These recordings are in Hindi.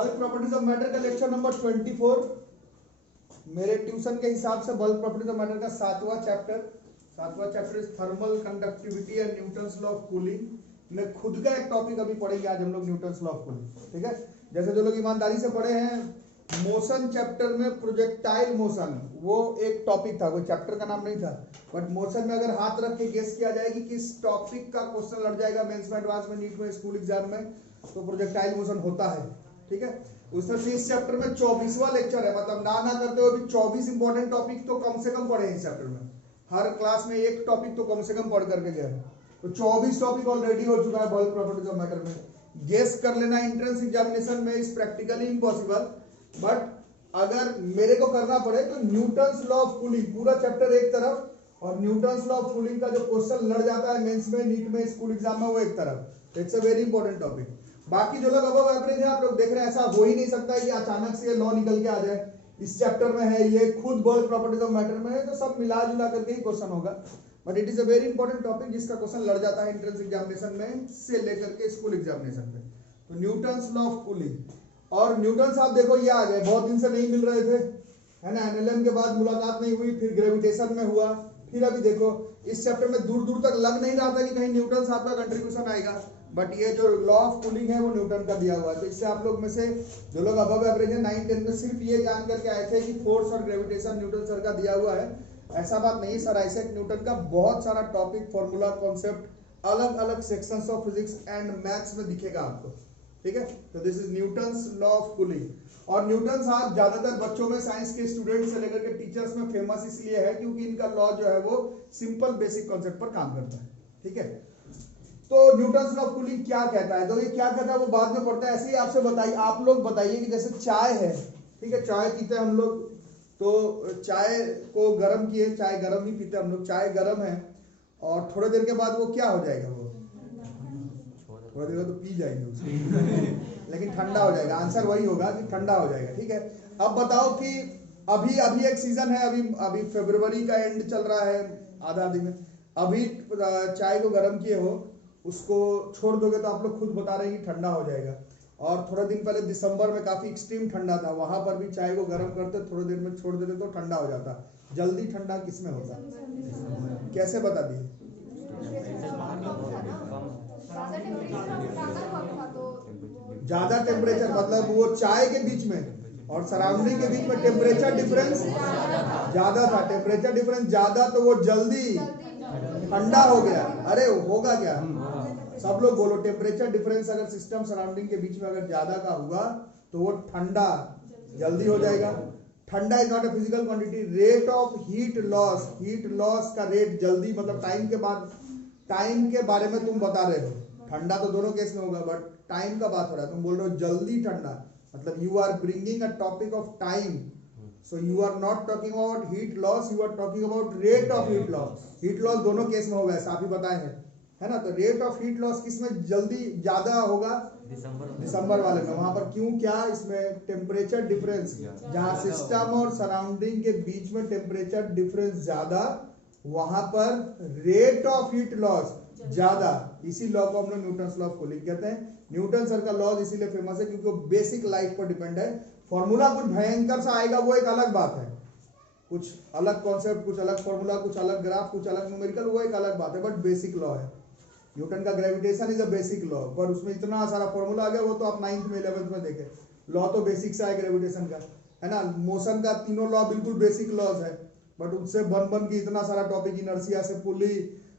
बल्क प्रॉपर्टीज ऑफ मैटर का लेक्चर नंबर 24। मेरे ट्यूशन के हिसाब से बल्क प्रॉपर्टीज ऑफ मैटर का सातवां chapter is thermal conductivity and Newton's law of cooling में खुद का एक टॉपिक अभी पढ़ेंगे आज हम लोग, न्यूटन्स लॉ ऑफ कूलिंग। ठीक है, जैसे जो लोग ईमानदारी से पढ़े हैं मोशन चैप्टर में प्रोजेक्टाइल मोशन वो एक टॉपिक था, वो चैप्टर का नाम नहीं था, बट मोशन में अगर हाथ रख के गेस किया जाए कि किस टॉपिक का क्वेश्चन लड़ जाएगा मेंस में, एडवांस में, नीट में, स्कूल एग्जाम में, तो प्रोजेक्टाइल मोशन होता है। ठीक है, उसमें से इस चैप्टर में 24वां लेक्चर है, मतलब ना करते हुए भी 24 इंपॉर्टेंट टॉपिक तो कम से कम पढ़े हैं इस चैप्टर में। हर क्लास में एक टॉपिक तो कम से कम पढ़ करके गए, तो 24 टॉपिक ऑलरेडी हो चुका है बल्क प्रॉपर्टीज ऑफ मैटर में। गेस कर लेना एंट्रेंस एग्जामिनेशन में इज प्रैक्टिकली इम्पॉसिबल, बट अगर मेरे को करना पड़े तो न्यूटन्स लॉ ऑफ कूलिंग पूरा चैप्टर एक तरफ और न्यूटन्स लॉ ऑफ कूलिंग का जो क्वेश्चन लड़ जाता है मेंस में, नीट में, स्कूल एग्जाम में, वो एक तरफ। It's a very important topic. बाकी जो लोग अबव एवरेज है आप लोग देख रहे हैं, ऐसा हो ही नहीं सकता है कि अचानक से ये लॉ निकल के आ जाए। इस चैप्टर में है, ये खुद बल्क प्रॉपर्टीज ऑफ मैटर में है, तो सब मिला जुला करके ही क्वेश्चन होगा, but it is a very important topic जिसका क्वेश्चन लड़ जाता है एंट्रेंस एग्जामिनेशन में से लेकर के स्कूल एग्जामिनेशन में। तो न्यूटन्स लॉ ऑफ कूलिंग और न्यूटन्स आप देखो ये आ गए, बहुत दिन से नहीं मिल रहे थे, है ना। एनएलएम के बाद मुलाकात नहीं हुई, फिर ग्रेविटेशन में हुआ, फिर अभी देखो इस चैप्टर में दूर दूर तक लग नहीं रहा था कि कहीं न्यूटन्स आपका कंट्रीब्यूशन आएगा, बट ये जो लॉ ऑफ कूलिंग है वो न्यूटन का दिया हुआ है। तो इससे आप लोग में से जो लोग अबव एवरेज है 9 10 में सिर्फ ये जान करके आए थे कि फोर्स और ग्रेविटेशन न्यूटन सर का दिया हुआ है, ऐसा बात नहीं सर। आइजैक न्यूटन का बहुत सारा टॉपिक, फॉर्मूला, कॉन्सेप्ट अलग अलग sections of physics and maths में दिखेगा आपको। ठीक है, तो this is Newton's law of cooling. और न्यूटन साहब ज्यादातर बच्चों में, साइंस के स्टूडेंट्स से लेकर के टीचर्स में फेमस इसलिए है क्योंकि इनका लॉ जो है वो सिंपल बेसिक कॉन्सेप्ट पर काम करता है। ठीक है, तो न्यूटन्स लॉ ऑफ कूलिंग क्या कहता है, तो ये क्या कहता है वो बाद में पढ़ता है। ऐसे ही आपसे बताइए, आप लोग बताइए कि जैसे चाय है, ठीक है, चाय पीते हैं हम लोग, तो चाय को गर्म किए, चाय गर्म ही पीते हम लोग, चाय गर्म है और थोड़ी देर के बाद वो क्या हो जाएगा, वो थोड़ी देर तो पी जाएंगे उसको लेकिन ठंडा हो जाएगा। आंसर वही होगा कि ठंडा हो जाएगा। ठीक है, अब बताओ कि अभी एक सीजन है, अभी फरवरी का एंड चल रहा है, आधा दिन में, अभी चाय को गर्म किए हो, उसको छोड़ दोगे तो आप लोग खुद बता रहे हैं कि ठंडा हो जाएगा। और थोड़ा दिन पहले दिसंबर में काफी एक्सट्रीम ठंडा था, वहां पर भी चाय को गर्म करते, थोड़ी देर में छोड़ देते तो ठंडा हो जाता। जल्दी ठंडा किसमें होता, कैसे बता दिए? ज्यादा टेम्परेचर मतलब वो चाय के बीच में और सराउंडिंग के बीच में टेम्परेचर डिफरेंस ज्यादा था। टेम्परेचर डिफरेंस ज्यादा तो वो जल्दी ठंडा हो गया। अरे होगा क्या, सब लोग बोलो, टेम्परेचर डिफरेंस अगर सिस्टम सराउंडिंग के बीच में अगर ज्यादा का हुआ तो वो ठंडा जल्दी हो जाएगा। ठंडा is not a physical quantity. Rate of heat loss का रेट जल्दी, मतलब टाइम के बाद, टाइम के बारे में तुम बता रहे हो। ठंडा तो दोनों केस में होगा, बट टाइम का बात हो रहा है, तुम बोल रहे हो जल्दी ठंडा, मतलब you are bringing a topic of time, so you are not talking about heat loss, you are talking about rate of heat loss. Heat loss दोनों केस में होगा, ऐसा आप ही बताए हैं, है ना। तो रेट ऑफ हीट लॉस किसमें जल्दी ज्यादा होगा, दिसंबर वाले में। वहां पर क्यों, क्या, इसमें टेम्परेचर डिफरेंस, जहां सिस्टम और सराउंडिंग के बीच में टेम्परेचर डिफरेंस ज्यादा, वहां पर रेट ऑफ हीट लॉस ज्यादा। इसी लॉ को हम लोग न्यूटन्स लॉ ऑफ कूलिंग कहते हैं। न्यूटन सर का लॉ इसीलिए फेमस है क्योंकि वो बेसिक लाइफ पर डिपेंड है। फॉर्मूला कुछ भयंकर सा आएगा वो एक अलग बात है, कुछ अलग कॉन्सेप्ट, कुछ अलग फॉर्मूला, कुछ अलग ग्राफ, कुछ अलग न्यूमेरिकल, वो एक अलग बात है, बट बेसिक लॉ है। न्यूटन का gravitation is a basic law, पर उसमें इतना सारा फॉर्मूला आ गया, वो तो आप 9th में 11th में देखे। लॉ तो बेसिक सा है ग्रेविटेशन का, है ना। मोशन का तीनों लॉ बिल्कुल बेसिक लॉज है, बट उससे बन के इतना सारा टॉपिक, इनर्शिया से पुली,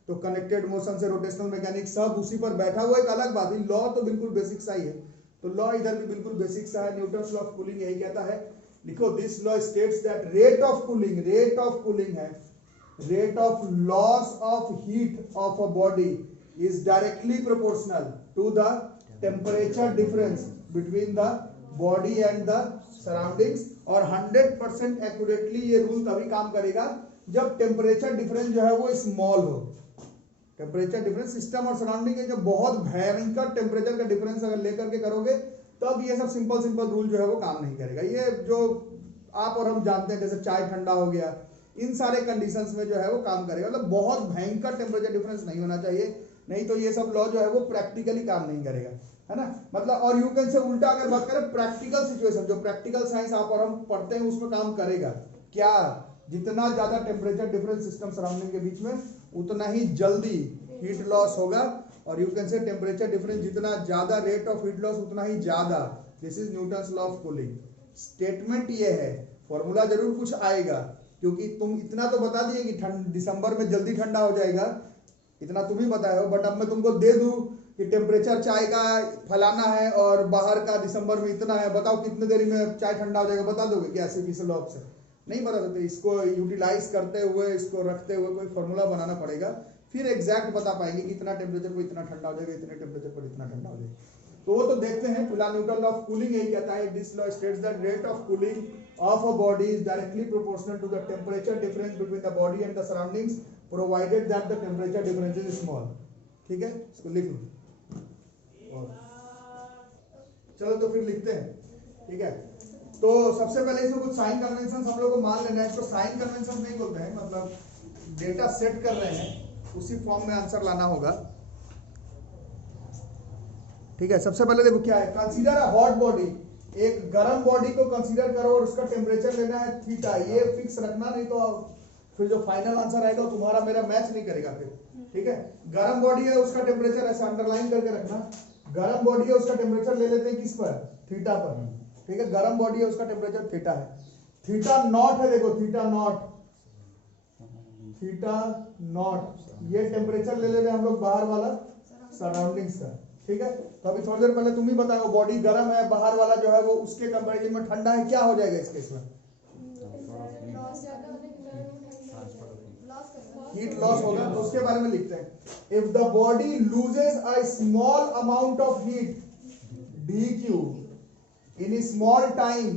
तो कनेक्टेड मोशन से रोटेशनल मैकेनिक्स, सब उसी पर बैठा हुआ, एक अलग बात है। लॉ तो बिल्कुल बेसिक सा ही है, तो लॉ इधर भी बिल्कुल बेसिक सा है। न्यूटन्स लॉ ऑफ कूलिंग यही कहता है, लिखो, this law states that rate of cooling है, rate of loss of heat of a body is directly proportional to the temperature difference between the body and the surroundings. और 100% एक्यूरेटली ये रूल तभी काम करेगा जब टेम्परेचर डिफरेंस जो है वो स्मॉल हो। टेम्परेचर डिफरेंस सिस्टम और सराउंडिंग के जब बहुत भयंकर टेम्परेचर का डिफरेंस अगर लेकर के करोगे तब ये सब सिंपल रूल जो है वो काम नहीं करेगा। ये जो आप और हम जानते हैं, जैसे चाय ठंडा हो गया, इन सारे कंडीशंस में जो है वो काम करेगा। मतलब बहुत भयंकर टेम्परेचर डिफरेंस नहीं होना चाहिए, नहीं तो ये सब लॉ जो है वो प्रैक्टिकली काम नहीं करेगा, है ना। मतलब और यू कैन से उल्टा अगर बात करें प्रैक्टिकल सिचुएशन, जो प्रैक्टिकल साइंस आप और हम पढ़ते हैं उसमें काम करेगा क्या, जितना ज्यादा टेम्परेचर डिफरेंस सिस्टम सराउंडिंग के बीच में उतना ही जल्दी हीट लॉस होगा, और you can say temperature difference जितना ज्यादा रेट ऑफ हीट लॉस उतना ही ज्यादा। This is Newton's law of cooling. Statement ये है, फॉर्मूला जरूर कुछ आएगा, क्योंकि तुम इतना तो बता दिए कि दिसंबर में जल्दी ठंडा हो जाएगा, इतना तुम ही बताए हो, बट अब मैं तुमको दे दूं कि टेम्परेचर चाय का फलाना है और बाहर का दिसंबर में इतना है, बताओ कितने देरी में चाय ठंडा हो जाएगा, बता दोगे क्या आर्टिफिशियल लॉ से? नहीं बता सकते। इसको यूटिलाइज करते हुए, इसको रखते हुए कोई फॉर्मूला बनाना पड़ेगा, फिर एग्जैक्ट बता पाएंगे कि इतना टेम्परेचर पर इतना ठंडा हो जाएगा, इतने टेम्परेचर पर इतना ठंडा हो जाएगा। तो वो तो देखते हैं। फिलहाल न्यूटन लॉ ऑफ कूलिंग यही कहता है, this law states that rate of cooling of a body is directly proportional to the temperature difference between the body and the surroundings, provided that the temperature difference is small। ठीक है, इसको लिख लो। चलो तो फिर लिखते हैं, ठीक है। तो सबसे पहले इसमें कुछ साइन कन्वेंशन हम लोग को मान लेना है। इसको साइन कन्वेंशन नहीं बोलते हैं, मतलब डेटा सेट कर रहे हैं, उसी फॉर्म में आंसर लाना होगा। ठीक है, सबसे पहले देखो क्या है, कंसीडर अ हॉट बॉडी। एक गर्म बॉडी को कंसीडर करो और उसका टेम्परेचर लेना है थीटा, ये फिक्स रखना, नहीं तो फिर जो फाइनल आंसर आएगा तुम्हारा मेरा मैच नहीं करेगा फिर। ठीक है, गर्म बॉडी है, उसका टेम्परेचर ऐसे अंडरलाइन करके रखना, गर्म बॉडी है, उसका टेम्परेचर ले लेते हैं किस पर, थीटा पर। ठीक है, गर्म बॉडी है, उसका टेम्परेचर थीटा है, थीटा नॉट है, देखो थीटा नॉट, थीटा नॉट, ये टेम्परेचर ले ले रहे हम लोग बाहर वाला सराउंडिंग्स का। ठीक है, तो अभी थोड़ी देर पहले तुम ही बताओ, बॉडी गर्म है, बाहर वाला जो है वो उसके कंपैरिजन में ठंडा है, क्या हो जाएगा इस केस में? हीट लॉस होगा। तो उसके बारे में लिखते हैं, if the body loses a small amount of heat dq in small time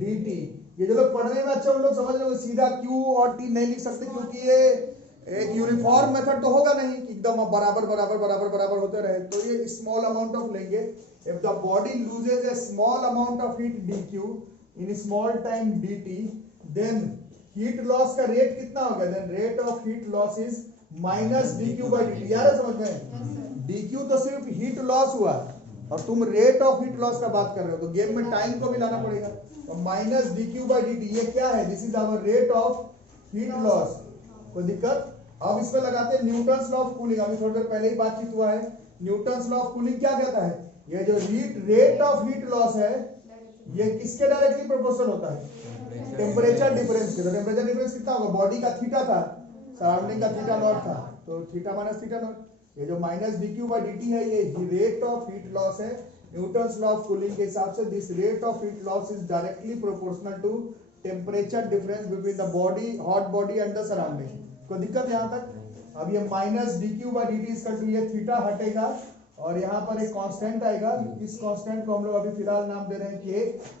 dt। ये जो लोग पढ़ने में अच्छे उन लोग समझ लो, सीधा q और t नहीं लिख सकते, क्योंकि ये एक यूनिफॉर्म मेथड तो होगा नहीं कि एकदम बराबर बराबर बराबर बराबर होते रहे, तो ये स्मॉल अमाउंट ऑफ लेंगे। If the body loses a small amount of heat dq in small time dt, then heat loss का रेट कितना होगा? Then rate of heat loss is minus dq by dt। यार समझ में, dq तो सिर्फ हीट लॉस हुआ और तुम रेट ऑफ हीट लॉस का बात कर रहे हो, तो गेम में टाइम को भी लाना पड़ेगा। तो माइनस dq बाय dt, ये क्या है? This is hour rate of heat loss. कोई दिक्कत? अब इसमें लगाते हैं न्यूटन्स लॉ ऑफ कूलिंग। अभी थोड़ी देर पहले ही बातचीत हुआ है, न्यूटन्स लॉ ऑफ कूलिंग क्या कहता है? ये जो रेट ऑफ हीट लॉस है, ये किसके डायरेक्टली प्रोपोर्शनल होता है? टेम्परेचर डिफरेंस के। तो टेम्परेचर डिफरेंस कितना होगा? बॉडी का थीटा था, सराउंडिंग का थीटा नॉट था, तो थीटा माइनस थीटा नॉट। ये जो माइनस dq बाय dt है, ये रेट ऑफ हीट लॉस है। न्यूटन्स लॉ ऑफ कूलिंग के हिसाब से this rate of heat loss is directly proportional to temperature difference between the body, hot body and the surrounding. कोई दिक्कत यहाँ तक? अब ये माइनस dq बाय dt इसका टू, ये थीटा हटेगा और यहाँ पर एक कांस्टेंट आएगा। इस कांस्टेंट को हम लोग अभी फिलहाल नाम दे रहे हैं k।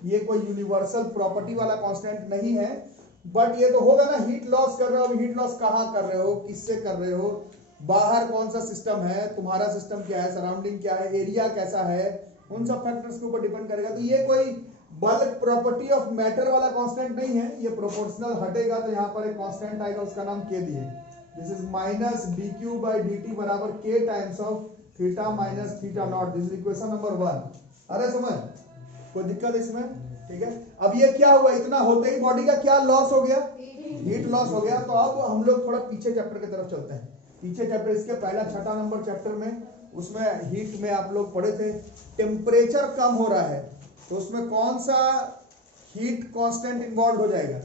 ये कोई यूनिवर्सल प्रॉपर्टी वाला कांस्टेंट नहीं है, बट ये तो होगा ना, हीट लॉस कर रहे हो। हीट लॉस कहाँ कर रहे हो, किससे कर रहे हो, बाहर कौन सा सिस्टम है, तुम्हारा सिस्टम क्या है, सराउंडिंग क्या है, एरिया कैसा है, उन सब फैक्टर्स के ऊपर डिपेंड करेगा। तो ये कोई बल्क प्रॉपर्टी ऑफ मैटर वाला कांस्टेंट नहीं है, ये प्रोपोर्शनल हटेगा तो यहाँ पर एक कांस्टेंट आएगा, उसका नाम k दिए। This is minus dq by dt बराबर k times of theta minus theta naught. This is equation number 1। अरे समझ, कोई दिक्कत इसमें? ठीक है, अब ये क्या हुआ, इतना होते ही बॉडी का क्या लॉस हो गया? हीट लॉस हो गया। तो अब हम लोग थोड़ा पीछे चैप्टर की तरफ चलते हैं। पीछे चैप्टर इसके पहला 6 नंबर चैप्टर में, उसमें हीट में आप लोग पढ़े थे, टेम्परेचर कम हो रहा है तो उसमें कौन सा हीट कांस्टेंट इन्वॉल्व हो जाएगा?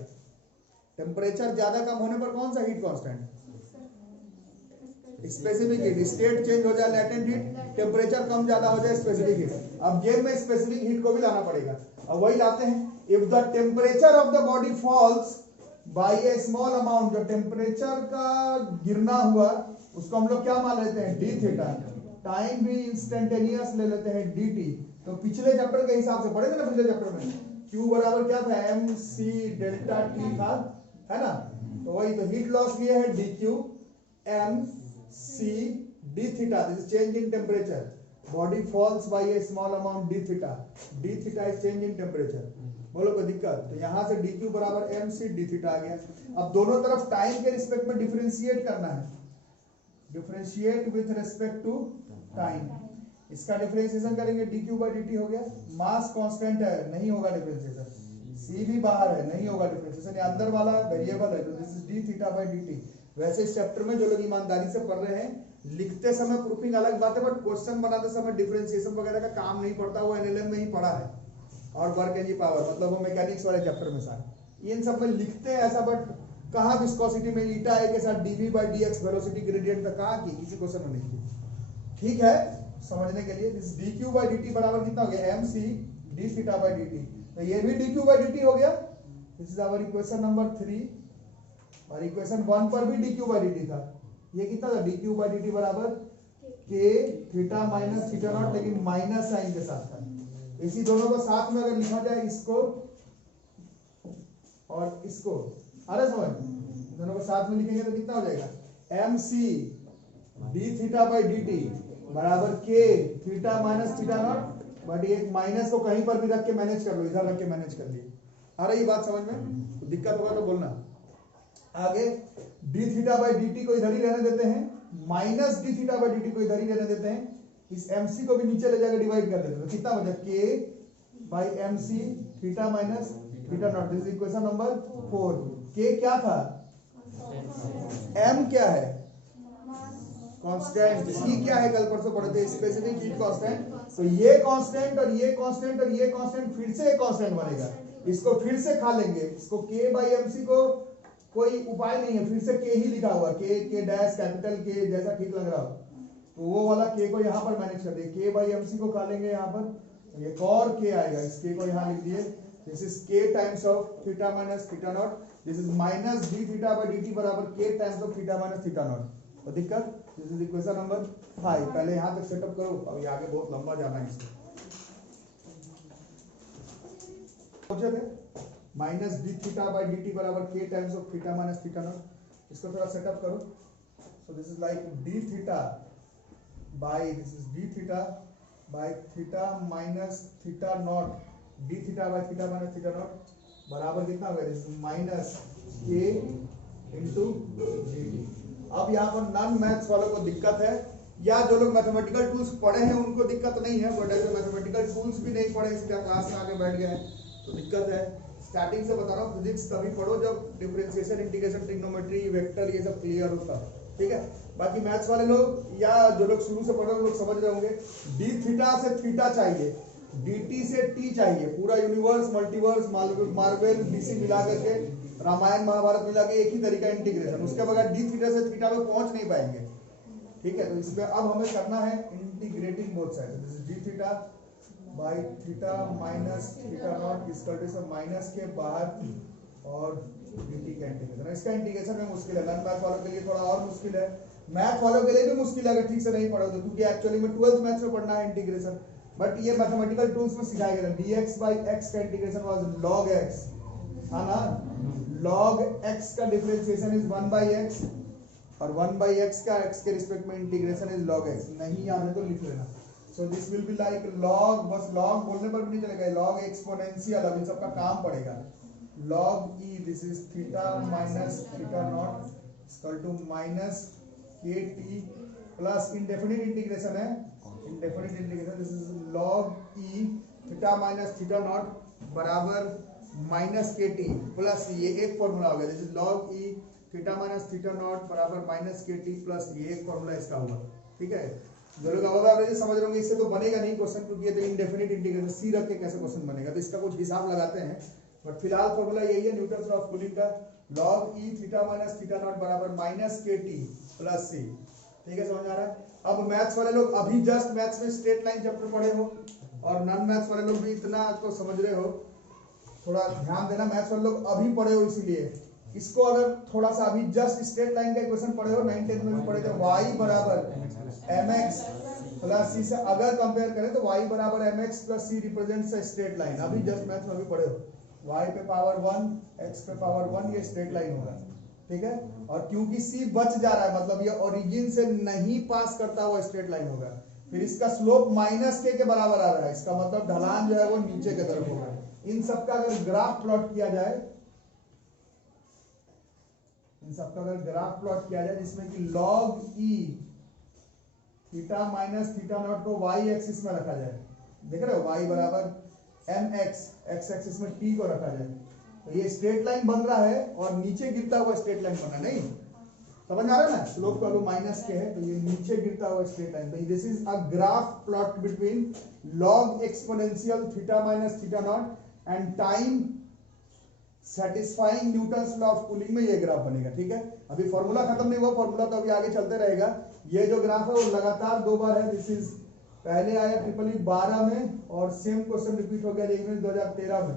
टेम्परेचर ज्यादा कम होने पर कौन सा heat constant? Specific heat. State change हो जाए लैटेंट हीट, टेम्परेचर कम ज्यादा हो जाए स्पेसिफिक हीट। अब गेम में स्पेसिफिक हीट को भी लाना पड़ेगा, अब वही लाते हैं। If the temperature of the body falls by a small amount, जो टेम्परेचर का गिरना हुआ उसको हम लोग क्या मान लेते हैं? D theta. टाइम भी इंस्टेंटेनियस ले लेते हैं dt। तो पिछले चैप्टर के हिसाब से पढ़े थे ना, पिछले चैप्टर में q बराबर क्या था? mc डेल्टा t था, है ना। तो वही तो हीट लॉस लिए है dq mc d theta. This is change in temperature. Body falls by a small amount d theta. d theta is change in temperature. बोलो कोई दिक्कत? तो यहाँ से dq बराबर mc d थीटा आ गया। अब दोनों तरफ टाइम के रिस्पेक्ट में डिफरेंशिएट करना है, differentiate with respect to time. इसका डिफरेंशिएशन करेंगे D Q by D T हो गया। मास कांस्टेंट है, नहीं होगा डिफरेंशिएशन। सी भी बाहर है, नहीं होगा डिफरेंशिएशन। ये अंदर वाला वेरिएबल है, तो this is D theta by D T. वैसे इस चैप्टर में जो लोग ईमानदारी से पढ़ रहे हैं, लिखते समय प्रूफिंग अलग बात है, बट क्वेश्चन बनाते समय डिफरेंशिएशन वगैरह का काम नहीं पड़ता, वो एनएलएम में ही पढ़ा है। और वर्क एनर्जी पावर मतलब वो मैकेनिक्स वाले चैप्टर में सारे इन सब में लिखते हैं ऐसा, बट कहाँ विस्कोसिटी में ईटा ए के साथ DV by D X velocity gradient का कहाँ की किसी क्वेश्चन में नहीं की। ठीक है, समझने के लिए this D Q by D T बराबर कितना हो गया, M C D theta by D T. तो ये भी D Q by D T हो गया। This is our equation number 3। और इक्वेशन 1 पर भी D Q by D T था। ये कितना था, D Q by D T बराबर K theta minus theta naught, लेकिन माइनस साइन के साथ था। इसी दोनों को साथ में अगर लिखा जाए, इसको और इसको, अरे समझ, दोनों को साथ में लिखेंगे तो कितना हो जाएगा, M C D theta by D T बराबर K theta minus theta naught. But ये माइनस को कहीं पर भी रख के मैनेज कर लो, इधर रख के मैनेज कर लिए। आ रही बात समझ में? तो दिक्कत होगा तो बोलना। आगे D theta by D T को इधर ही रहने देते हैं, minus D theta by D T को इधर ही रहने देते हैं। इस एम सी को भी नीचे ले जाकर डिवाइड कर देते हैं, तो कितना बचा, K by M C theta minus theta naught. This is equation number 4। के क्या था, एम क्या है, कांस्टेंट। सी क्या है, कल परसों पढ़े थे, स्पेसिफिक हीट कांस्टेंट। तो ये कांस्टेंट और ये कांस्टेंट और ये कांस्टेंट फिर से एक कांस्टेंट बनेगा, इसको फिर से खा लेंगे। इसको के बाई एम सी को कोई उपाय नहीं है, फिर से के ही लिखा हुआ, के डैश कैपिटल के जैसा ठीक लग रहा हो, तो वो वाला के को यहाँ पर मैनेज कर दिए। के बाई एम सी को खा लेंगे यहाँ पर, एक और के आएगा, इस के को यहाँ लिख दिए। दिस इज के times of theta minus theta naught. This is minus D theta by D T बराबर के times of theta minus theta not. तो दिक्कत, दिस इज इक्वेशन नंबर 5। पहले यहाँ तक सेटअप करो, अभी आगे बहुत लंबा जाना है इसको। पूछे थे minus D theta by D T बराबर के times of theta minus theta not. इसको थोड़ा सेटअप करो। So this is like D theta by, this is D theta by theta minus theta not, D theta by theta minus theta naught बराबर कितना होगा, दिस इज माइनस के इंटू डी टी। अब यहाँ पर नॉन मैथ्स वालों को दिक्कत है, या जो लोग मैथमेटिकल टूल्स पढ़े हैं उनको दिक्कत नहीं है, बट ऐसे मैथमेटिकल टूल्स भी नहीं पढ़े, इसलिए क्लास में आके बैठ गए हैं तो दिक्कत है। स्टार्टिंग से बता रहा हूँ, फिजिक्स तभी पढ़ो जब डिफरेंशिएशन, इंटीग्रेशन, ट्रिग्नोमेट्री, वेक्टर ये सब क्लियर होता है। ठीक है, बाकी मैथ्स वाले लोग या जो लोग शुरू से पढ़े लोग समझ रहे होंगे, डी थीटा से थीटा चाहिए, dt से t चाहिए, पूरा यूनिवर्स, मल्टीवर्स, मार्वल, डीसी मिला करके, रामायण महाभारत मिला के एक ही तरीका इंटीग्रेशन। उसके बगैर डी थीटा से थीटा में पहुंच नहीं पाएंगे। ठीक है, तो इसमें अब हमें करना है integrating both side. This is D theta by theta minus theta not, इस करते से माइनस के बाहर और dt का इंटीग्रेशन। इसका इंटीग्रेशन में मुश्किल है, नॉन मैथ वालों के लिए थोड़ा और मुश्किल है, मैथ वालों के लिए भी मुश्किल है अगर ठीक से नहीं पढ़ो तो, क्योंकि एक्चुअली में 12th मैथ्स में पढ़ना है इंटीग्रेशन। बट ये मैथमेटिकल टूल्स में सिखाया गया, dx बाई x का इंटीग्रेशन वाज log x, हाँ ना, log x का डिफरेंशिएशन इज 1 बाई x, और 1 बाई x का x के रिस्पेक्ट में इंटीग्रेशन इज log x। नहीं याद है तो लिख लेना। So this will be like log, बस log बोलने पर भी नहीं चलेगा, log एक्सपोनेंशियल, अभी सबका काम पड़ेगा। log e, this is theta minus theta naught equal to minus K T plus indefinite integration है, indefinite integration, this is log e theta minus theta naught बराबर माइनस के टी प्लस ये एक फॉर्मूला हो गया, this is log e theta minus theta naught बराबर माइनस के टी प्लस ये एक फॉर्मूला इसका हुआ। ठीक है, जो लोग अब एवरेज समझ रहे होंगे इससे तो बनेगा नहीं क्वेश्चन, क्योंकि ये तो इंडेफिनिट इंटीग्रेशन सी रख के कैसे क्वेश्चन बनेगा, तो इसका कुछ हिसाब लगाते हैं। बट फिलहाल फॉर्मूला यही है न्यूटन लॉ ऑफ कूलिंग का, log e theta minus theta naught बराबर माइनस के टी प्लस सी। ठीक है, समझ आ रहा है? अब मैथ्स वाले लोग अभी जस्ट मैथ्स में स्ट्रेट लाइन चैप्टर पढ़े हो, और नॉन मैथ्स वाले लोग भी इतना तो समझ रहे हो, थोड़ा ध्यान देना, मैथ्स वाले लोग अभी पढ़े हो, इसीलिए इसको अगर थोड़ा सा अभी जस्ट स्ट्रेट लाइन का इक्वेशन पढ़े हो, 9th 10th में भी पढ़े थे, y बराबर mx प्लस c से अगर कंपेयर करें तो y बराबर mx plus c represents a straight line, अभी जस्ट मैथ्स में अभी पढ़े हो, y पे पावर 1 x पे पावर 1 ये स्ट्रेट लाइन होगा। ठीक है, और क्योंकि c बच जा रहा है मतलब ये ओरिजिन से नहीं पास करता हुआ स्ट्रेट लाइन होगा, फिर इसका स्लोप माइनस के बराबर आ रहा है, इसका मतलब ढलान जो है वो नीचे की तरफ होगा। इन सबका अगर ग्राफ प्लॉट किया जाए, इन सबका अगर ग्राफ प्लॉट किया जाए जिसमें कि log e theta minus theta not को वाई एक्सिस में रखा जाए, देख रहे हो, वाई बराबर एम एक्स, एक्स एक्सिस में टी को रखा जाए, तो ये स्ट्रेट लाइन बन रहा है और नीचे गिरता हुआ स्ट्रेट लाइन बना, नहीं समझ में आ रहा है ना, स्लोप वैल्यू माइनस के है तो ये नीचे गिरता हुआ स्ट्रेट लाइन, तो this is a graph plot between log exponential theta minus theta not and time satisfying Newton's law of cooling में ये ग्राफ बनेगा, ठीक है। अभी फॉर्मूला खत्म नहीं हुआ, फॉर्मूला तो अभी आगे चलते रहेगा। ये जो ग्राफ है वो लगातार 2 बार है, दिस इज पहले आया ट्रिपल ई 12 में और सेम क्वेश्चन रिपीट हो गया जेईई 2013 में,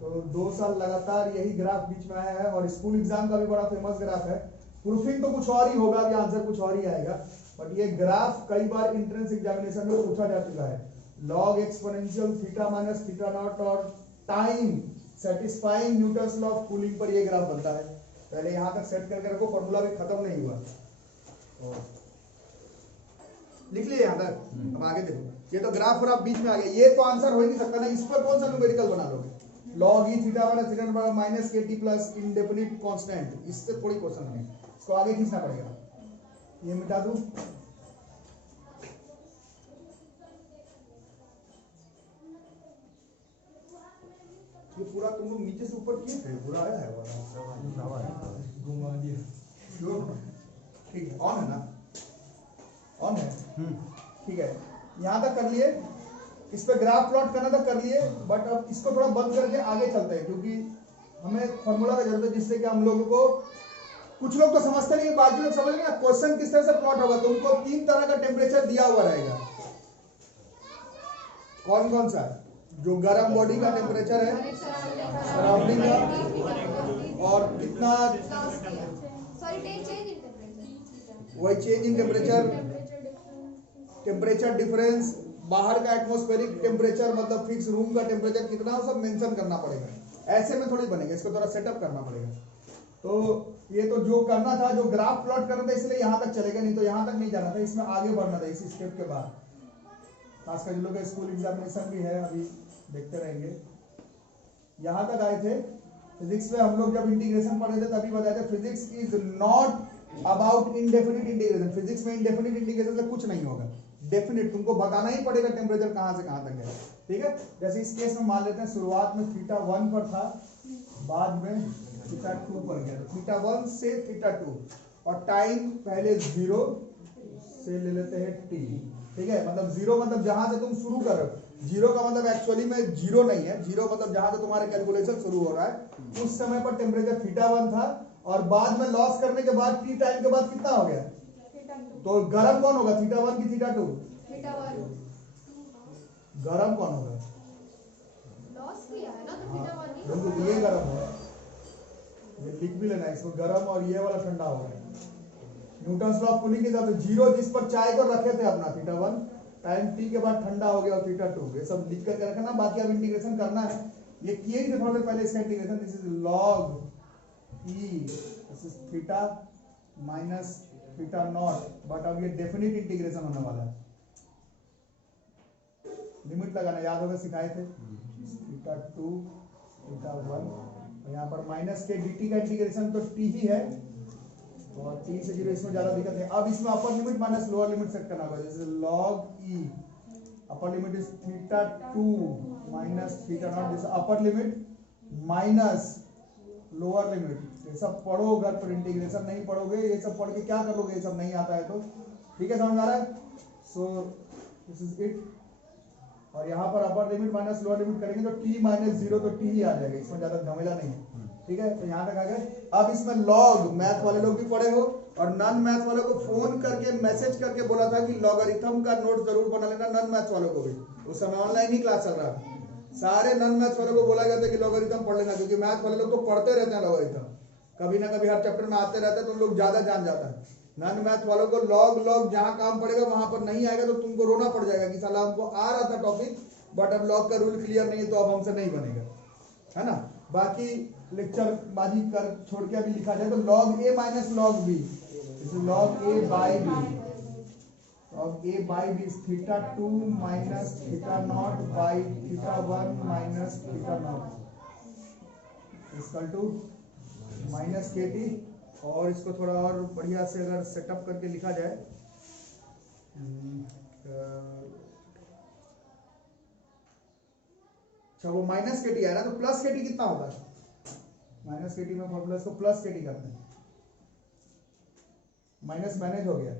तो 2 साल लगातार यही ग्राफ बीच में आया है और स्कूल एग्जाम का भी बड़ा फेमस ग्राफ है। प्रूफिंग तो कुछ और ही होगा, अभी आंसर कुछ और ही आएगा, बट ये ग्राफ कई बार एंट्रेंस एग्जामिनेशन में पूछा जा चुका है। Log exponential theta minus theta not और time satisfying Newton's law of cooling पर ये ग्राफ बनता है। पहले यहां तक सेट करके रखो, फॉर्मूला भी खत्म नहीं हुआ, लिख लिए यहां तक। अब आगे देखो, ये तो ग्राफ और आप बीच में आ गया, ये तो आंसर हो ही नहीं सकता ना, इस पर कौन सा न्यूमेरिकल बना लोगे, log e theta minus theta बराबर minus K T plus indefinite constant, इससे थोड़ी क्वेश्चन है, इसको आगे खींचना पड़ेगा। ये मिटा दूं, ये पूरा तुम लोग नीचे से ऊपर किए थे, पूरा आया है वाला घुमा दिया, ठीक है, ऑन है ना, ऑन है, ठीक है, यहां तक कर लिए, इस पे ग्राफ प्लॉट करना था कर लिए, बट अब इसको थोड़ा बंद करके आगे चलते हैं क्योंकि हमें फॉर्मूला का जरूरत है जिससे कि हम लोगों को, कुछ लोग तो समझते नहीं, बाकी लोग समझ लेंगे क्वेश्चन किस तरह से प्लॉट होगा, तो उनको 3 तरह का टेम्परेचर दिया हुआ रहेगा। कौन कौन सा, जो गर्म बॉडी का टेम्परेचर है, सराउंडिंग का, और कितना वही change in temperature, temperature difference, बाहर का एटमॉस्फेरिक टेम्परेचर मतलब फिक्स रूम का टेम्परेचर कितना, सब मेंशन करना पड़ेगा, ऐसे में थोड़ी बनेगा, इसको थोड़ा सेटअप करना पड़ेगा। तो ये तो जो करना था, जो ग्राफ प्लॉट करना था, इसलिए यहां तक चलेगा, नहीं तो यहां तक नहीं जाना था, इसमें आगे बढ़ना था इसी स्टेप के बाद, खासकर जो लोग का स्कूल एग्जामिनेशन भी है अभी देखते रहेंगे। यहां तक आए थे फिजिक्स में, हम लोग जब इंटीग्रेशन पढ़े थे तभी बताए थे physics is not about indefinite integration, physics में इनडेफिनिट इंटीग्रेशन से कुछ नहीं होगा, डेफिनिट तुमको बताना ही पड़ेगा टेम्परेचर कहां से कहां तक है, ठीक है। जैसे इस केस में मान लेते हैं शुरुआत में थीटा 1 पर था, बाद में थीटा 2 पर गया, तो थीटा 1 से थीटा 2 और टाइम पहले 0 से ले लेते हैं t, ठीक है, मतलब 0 मतलब जहां से तुम शुरू कर रहे हो, 0 का मतलब एक्चुअली में 0 नहीं है, 0 मतलब जहां से तुम्हारा कैलकुलेशन शुरू हो रहा है, उस समय पर टेम्परेचर थीटा 1 था और बाद में लॉस करने के बाद t टाइम के बाद कितना हो गया, तो गरम कौन होगा, थीटा 1 की थीटा 2, गरम कौन होगा, लॉस किया है ना, तो थीटा 1 ही बिल्कुल, ये गरम है, ये लिख भी लेना, इसमें गरम और ये वाला ठंडा होगा। न्यूटन्स लॉ ऑफ कूलिंग के हिसाब से 0 जिस पर चाय को रखे थे अपना थीटा 1, टाइम t के बाद ठंडा हो गया और थीटा 2, ये सब लिख करके रखना, बाकी अब इंटीग्रेशन करना है, ये किए ही थे थोड़ा देर पहले इसका integration, this is log e, this is theta minus theta naught, but अब ये डेफिनिट इंटीग्रेशन होने वाला है, लिमिट लगाना याद होगा, सिखाए थे, थीटा 2 थीटा 1, यहाँ पर माइनस के dt का इंटीग्रेशन तो t ही है और 3 से 0 इसमें ज्यादा दिक्कत है। अब इसमें upper limit minus lower limit set करना होगा, जैसे log e, upper limit is theta 2 minus theta not, जैसे upper limit minus lower limit, ये सब पढ़ो घर पर, इंटीग्रेशन नहीं पढ़ोगे, ये सब पढ़ के क्या कर लोगे, ये सब नहीं आता है तो, ठीक है, समझ आ रहा है। सो दिस इज इट, और यहाँ पर अपर लिमिट माइनस लोअर लिमिट करेंगे तो t माइनस 0 तो t ही आ जाएगा, इसमें ज्यादा झमेला नहीं है, ठीक है। तो यहाँ तक आ गए। अब इसमें लॉग, मैथ वाले लोग भी पढ़े हो और नॉन मैथ वालों को फोन करके मैसेज करके बोला था कि लॉगरिथम का नोट जरूर बना लेना, नॉन मैथ वालों को भी, उस समय ऑनलाइन ही क्लास चल रहा था, सारे नॉन मैथ वालों को बोला गया था कि लॉगरिथम पढ़ लेना, क्योंकि मैथ वाले लोग तो पढ़ते रहते हैं लॉगरिथम, कभी ना कभी हर चैप्टर में आते रहते हैं, तो लोग ज्यादा जान जाता है। नॉन मैथ वालों को लॉग जहां काम पड़ेगा वहां पर नहीं आएगा तो तुमको रोना पड़ जाएगा कि साला हमको आ रहा था टॉपिक, बट अब लॉग का रूल क्लियर नहीं है तो अब हमसे नहीं बनेगा, है ना। बाकी लेक्चर बाजी कर छोड़ के अभी लिखा जाए तो log a minus log b, log a by b, log a by b theta 2 minus theta naught by theta 1 minus theta naught equal to minus K T, और इसको थोड़ा और बढ़िया से अगर सेटअप करके लिखा जाए अच्छा वो माइनस के टी है ना, तो प्लस के टी कितना होता है? माइनस के टी में फॉर्मूला इसको प्लस के टी करते हैं, माइनस मैनेज हो गया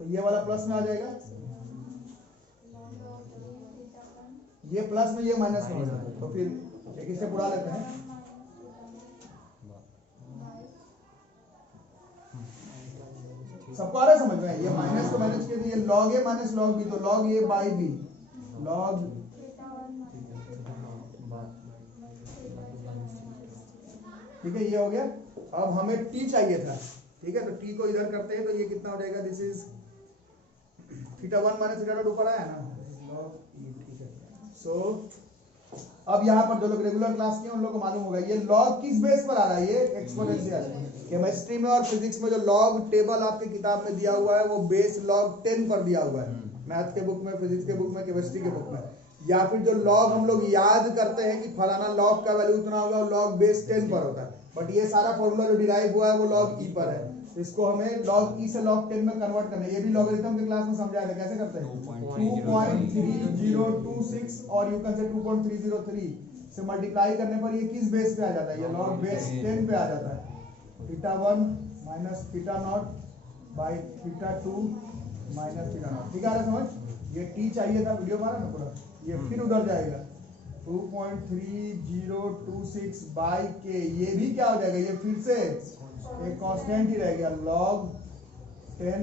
तो ये वाला प्लस में आ जाएगा, ये प्लस में ये माइनस में हो जाएगा, तो फिर एक इसे बुला लेते हैं। सबको आ रहा है समझ में? ये माइनस को माइनस के ये log A minus log B, तो log A by B, log ठीक है, ये हो गया। अब हमें टी चाहिए था, ठीक है, तो टी को इधर करते हैं तो ये कितना हो जाएगा, this is theta 1 minus theta 2 ऊपर आया ना, लॉग ई, ठीक है। सो अब यहाँ पर जो लोग रेगुलर क्लास किए उन लोगों को मालूम होगा ये लॉग किस बेस पर आ रहा है, ये एक्सपोनेंशियल। केमिस्ट्री में और फिजिक्स में जो लॉग टेबल आपके किताब में दिया हुआ है वो बेस लॉग 10 पर दिया हुआ है, मैथ के बुक में, फिजिक्स के बुक में, केमिस्ट्री के बुक में। या फिर जो लॉग हम लोग याद करते हैं कि फलाना लॉग का वैल्यू इतना होगा, लॉग बेस 10 पर होता है, बट ये सारा फॉर्मूला जो डिराइव हुआ है वो लॉग ई पर है, इसको हमें लॉग ई से लॉग 10 में कन्वर्ट करना है। ये भी लॉगरिथम के क्लास में समझाया था कैसे करते हैं, 2.3026 और यू कैन से 2.303 से मल्टीप्लाई करने पर ये किस बेस पे आ जाता है, ये लॉग बेस 10 पे आ जाता है। Theta 1 minus theta naught by theta 2 minus theta not, ठीक है समझ? ये टी चाहिए था, वीडियो मारा ना पूरा, ये फिर उधर जाएगा 2.3026 बाई के, ये भी क्या हो जाएगा, ये फिर से एक कांस्टेंट ही रह गया, log 10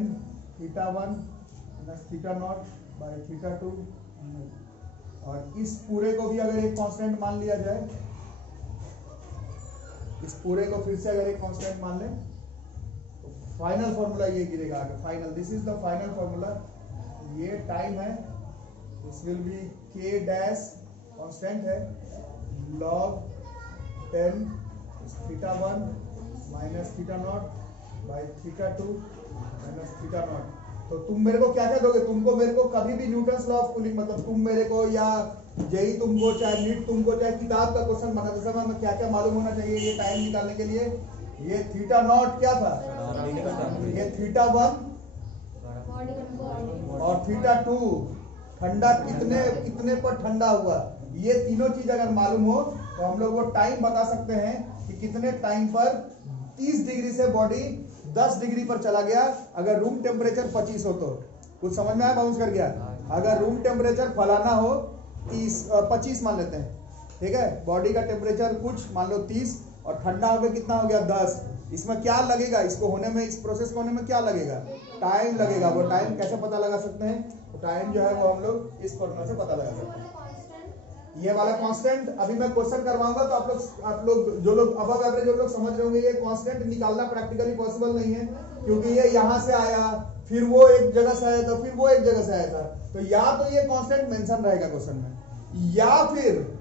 theta 1 minus theta naught by theta 2, और इस पूरे को भी अगर एक कांस्टेंट मान लिया जाए, इस पूरे को फिर से अगर एक कांस्टेंट मान लें तो फाइनल फॉर्मूला ये गिरेगा आगे, final, this is the final formula. ये टाइम है, दिस विल बी के डैश कांस्टेंट है, log 10 theta 1 minus theta naught by theta 2 minus theta not. तो तुम मेरे को क्या क्या दोगे, तुमको मेरे को कभी भी न्यूटन्स लॉ ऑफ कूलिंग, मतलब तुम मेरे को या जेई तुमको, चाहे नीट तुमको, चाहे किताब का क्वेश्चन बनाते समय हमें क्या क्या मालूम होना चाहिए ये टाइम निकालने के लिए। ये थीटा नॉट क्या था, ये थीटा 1 और थीटा 2 ठंडा कितने पर ठंडा हुआ, ये तीनों चीज अगर मालूम हो तो हम लोग वो टाइम बता सकते हैं कि कितने टाइम पर 30 डिग्री से बॉडी 10 डिग्री पर चला गया। अगर रूम टेम्परेचर 25 हो तो कुछ समझ में आया, बाउंस कर गया। अगर रूम टेम्परेचर फलाना हो 25 मान लेते हैं, ठीक है, बॉडी का टेम्परेचर कुछ मान लो 30 और ठंडा हो गया कितना हो गया 10, इसमें क्या लगेगा, इसको होने में, इस प्रोसेस को होने में क्या लगेगा, टाइम लगेगा। वो टाइम कैसे पता लगा सकते हैं, तो टाइम जो है वो हम लोग इस फॉर्मूला से पता लगा सकते हैं। ये वाला कांस्टेंट अभी मैं क्वेश्चन करवाऊंगा तो आप लोग जो लोग अबव एवरेज जो लोग समझ रहे होंगे, ये कांस्टेंट निकालना प्रैक्टिकली पॉसिबल नहीं है, क्योंकि ये यहाँ से आया, फिर वो एक जगह से आया था, फिर वो एक जगह से आया था। तो या तो ये कांस्टेंट मेंशन रहेगा क्वेश्चन में, या फिर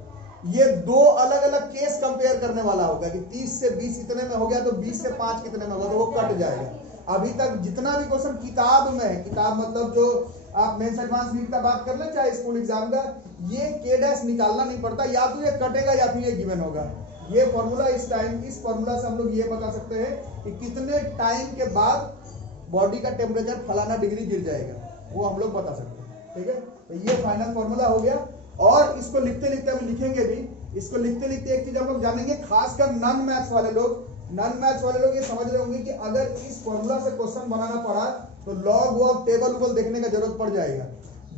ये दो अलग अलग केस कंपेयर करने वाला होगा कि 30 से 20 इतने में हो गया तो 20 से 5 कितने में होगा, तो वो कट जाएगा। अभी तक जितना भी क्वेश्चन किताब में है, किताब मतलब जो आप मेंस एडवांस नीट का बात कर ले, चाहे स्कूल एग्जाम का, ये के डैश निकालना नहीं पड़ता, या तो ये कटेगा या फिर ये गिवन होगा। ये फॉर्मूला इस फॉर्मूला से हम लोग ये बता सकते हैं कि कितने टाइम के बाद बॉडी का टेम्परेचर फलाना डिग्री गिर जाएगा, वो हम लोग बता सकते हैं, ठीक है। तो ये फाइनल फॉर्मूला हो गया। और इसको लिखते लिखते अभी लिखेंगे भी, इसको लिखते लिखते एक चीज हम लोग जानेंगे, खासकर नॉन मैथ्स वाले लोग ये समझ रहे होंगे कि अगर इस फॉर्मूला से क्वेश्चन बनाना पड़ा तो लॉग वॉग टेबल उबल देखने का जरूरत पड़ जाएगा,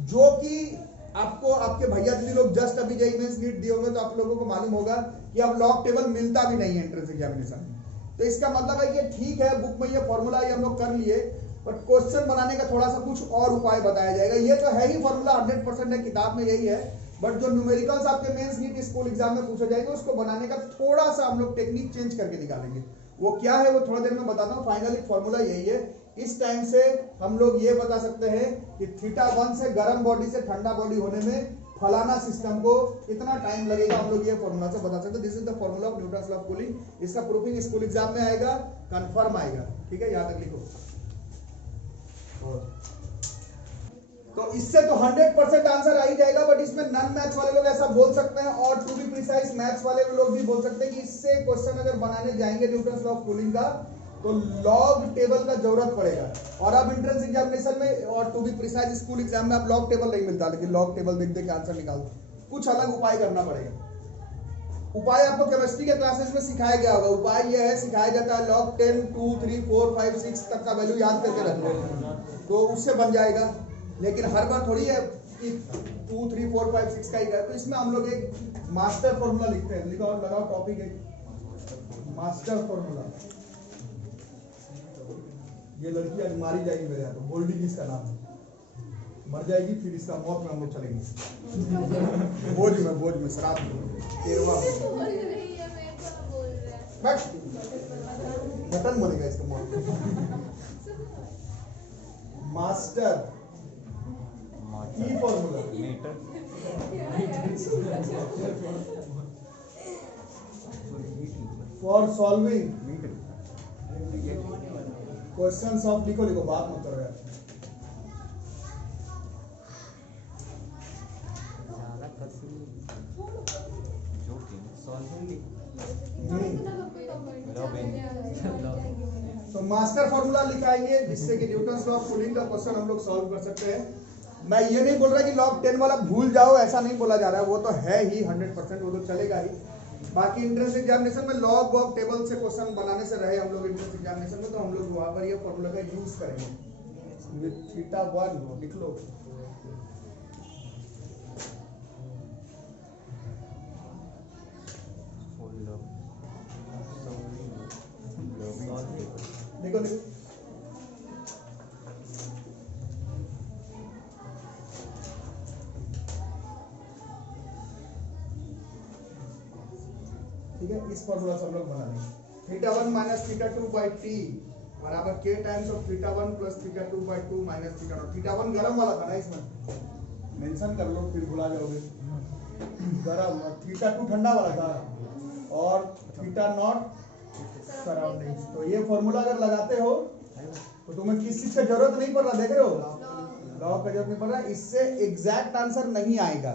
जो कि आपको आपके भैया दीदी लोग जस्ट अभी जेईई मेंस नीट दिए होंगे तो आप लोगों को मालूम होगा कि अब लॉग टेबल मिलता भी नहीं है एंट्रेंस एग्जामिनेशन में। तो इसका मतलब है कि ठीक है, बुक में ये फॉर्मूला ये हम लोग कर लिए, बट क्वेश्चन बनाने का थोड़ा सा कुछ और उपाय बताया जाएगा। ये तो है ही फॉर्मूला 100% है, किताब में यही है, बट जो न्यूमेरिकल्स आपके मेंस नीट स्कूल एग्जाम में पूछे जाएंगे उसको बनाने का थोड़ा सा हम लोग टेक्निक चेंज करके निकालेंगे। वो क्या है वो थोड़ा देर में बताता हूँ। फाइनली फॉर्मूला यही है। इस टाइम से हम लोग ये बता सकते हैं कि थीटा 1 से गर्म बॉडी से ठंडा बॉडी होने में फलाना सिस्टम को कितना टाइम लगेगा, हम लोग ये फॉर्मूला से बता सकते हैं। This is the formula of Newton's law of cooling. इसका प्रूफिंग स्कूल एग्जाम में आएगा, कंफर्म आएगा, ठीक है, यहाँ तक लिखो। तो इससे तो 100% आंसर आ ही जाएगा, बट इसमें नॉन मैथ्स वाले लोग ऐसा बोल सकते हैं, और टू बी प्रिसाइज मैथ्स वाले लोग भी बोल सकते हैं कि इससे क्वेश्चन अगर बनाने जाएंगे न्यूटन्स लॉ ऑफ कूलिंग का तो लॉग टेबल का जरूरत पड़ेगा। और अब एंट्रेंस एग्जामिनेशन में और to be precise school exam में अब लॉग टेबल नहीं मिलता, लेकिन लॉग टेबल देख देख के आंसर निकाल दो। कुछ अलग उपाय करना पड़ेगा। उपाय आपको केमिस्ट्री के क्लासेस में सिखाया गया होगा। उपाय यह है, सिखाया जाता है लॉग 10, 2, 3, 4, 5, 6 तक का वैल्यू याद करके रख लो, तो उससे बन जाएगा। लेकिन हर बार थोड़ी है कि 2, 3, 4, 5, 6 का ही है। तो इसमें हम लोग एक मास्टर फॉर्मूला लिखते हैं। लिखो और लगाओ टॉपिक एक मास्टर फॉर्मूला। ये लड़की आज मारी जाएगी मेरे यहाँ, तो गोल्डी जिसका नाम है, मर जाएगी, फिर इसका मौत में हम लोग चलेंगे। बोझ में शराब 13वां बटन बनेगा इसका मौत में। मास्टर की formula for solving questions of, लिखो बात मत करो यार। तो मास्टर फॉर्मूला लिखाएंगे जिससे कि न्यूटन्स लॉ ऑफ कूलिंग का क्वेश्चन हम लोग सॉल्व कर सकते हैं। मैं ये नहीं बोल रहा कि लॉग 10 वाला भूल जाओ, ऐसा नहीं बोला जा रहा है, वो तो है ही 100%, वो तो चलेगा ही। बाकी एंट्रेंस एग्जामिनेशन में लॉग वॉग टेबल से क्वेश्चन बनाने से रहे हम लोग एंट्रेंस एग्जामिनेशन में, तो हम लोग वहां पर ये फॉर्मूला का यूज करेंगे। विद थीटा 1 लिख लो। लिखो लिखो। ठीक है, इस फॉर्मूला से हम लोग बना लेंगे। Theta 1 minus theta 2 by T बराबर के times of theta 1 plus theta 2 by 2 minus theta 0। Theta 1 गरम वाला था ना, इसमें मेंशन कर लो फिर भुला जाओगे। गरम, थीटा 2 ठंडा वाला था, और थीटा 0 सराउंडिंग्स। तो ये फॉर्मूला अगर लगाते हो तो तुम्हें किस चीज का जरूरत नहीं पड़ रहा, देख रहे हो, लॉग का जरूरत नहीं पड़ रहा। इससे एग्जैक्ट आंसर नहीं आएगा।